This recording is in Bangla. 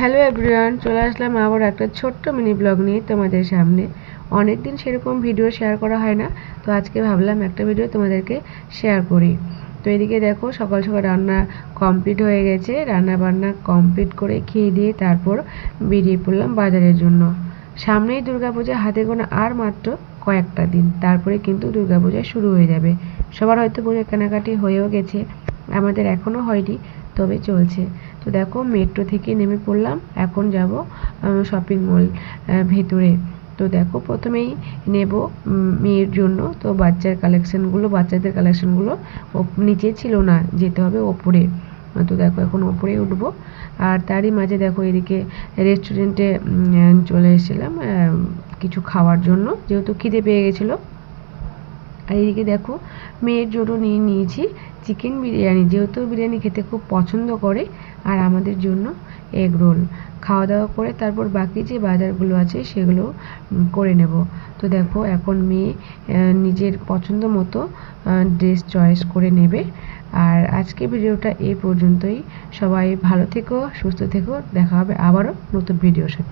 হ্যালো এভরিওয়ান, চলে আসলাম আবার একটা ছোট্ট মিনি ব্লগ নিয়ে তোমাদের সামনে। অনেক দিন সেরকম ভিডিও শেয়ার করা হয় না, তো আজকে ভাবলাম একটা ভিডিও তোমাদেরকে শেয়ার করি। তো এদিকে দেখো, সকাল সকাল রান্না কমপ্লিট হয়ে গেছে। রান্না বান্না কমপ্লিট করে খেয়ে দিয়ে তারপর বেরিয়ে পড়লাম বাজারের জন্য। সামনেই দুর্গাপূজা, হাতে গোনা আর মাত্র কয়েকটা দিন, তারপরে কিন্তু দুর্গাপূজা শুরু হয়ে যাবে। সবার হয়তো পুজো কেনাকাটি হয়েও গেছে, আমাদের এখনও হয়নি, তবে চলছে। তো দেখো, মেট্রো থেকে নেমে পড়লাম, এখন যাব শপিং মল ভেতরে। তো দেখো, প্রথমেই নেব মেয়ের জন্য তো বাচ্চাদের কালেকশনগুলো নিচে ছিল না, যেতে হবে ওপরে। তো দেখো, এখন ওপরে উঠবো। আর তারই মাঝে দেখো, এদিকে রেস্টুরেন্টে চলে এসেছিলাম কিছু খাওয়ার জন্য, যেহেতু খিদে পেয়ে গেছিলো। আর এদিকে দেখো, মেয়ের জন্য নিয়ে নিয়েছি চিকেন বিরিয়ানি, যেহেতু বিরিয়ানি খেতে খুব পছন্দ করে। আর আমাদের জন্য এগ রোল। খাওয়া দাওয়া করে তারপর বাকি যে বাজারগুলো আছে সেগুলো করে নেব। তো দেখো, এখন মেয়ে নিজের পছন্দ মতো ড্রেস চয়েস করে নেবে। আর আজকে ভিডিওটা এই পর্যন্তই। সবাই ভালো থেকো, সুস্থ থেকো, দেখা হবে আবারও নতুন ভিডিওর সাথে।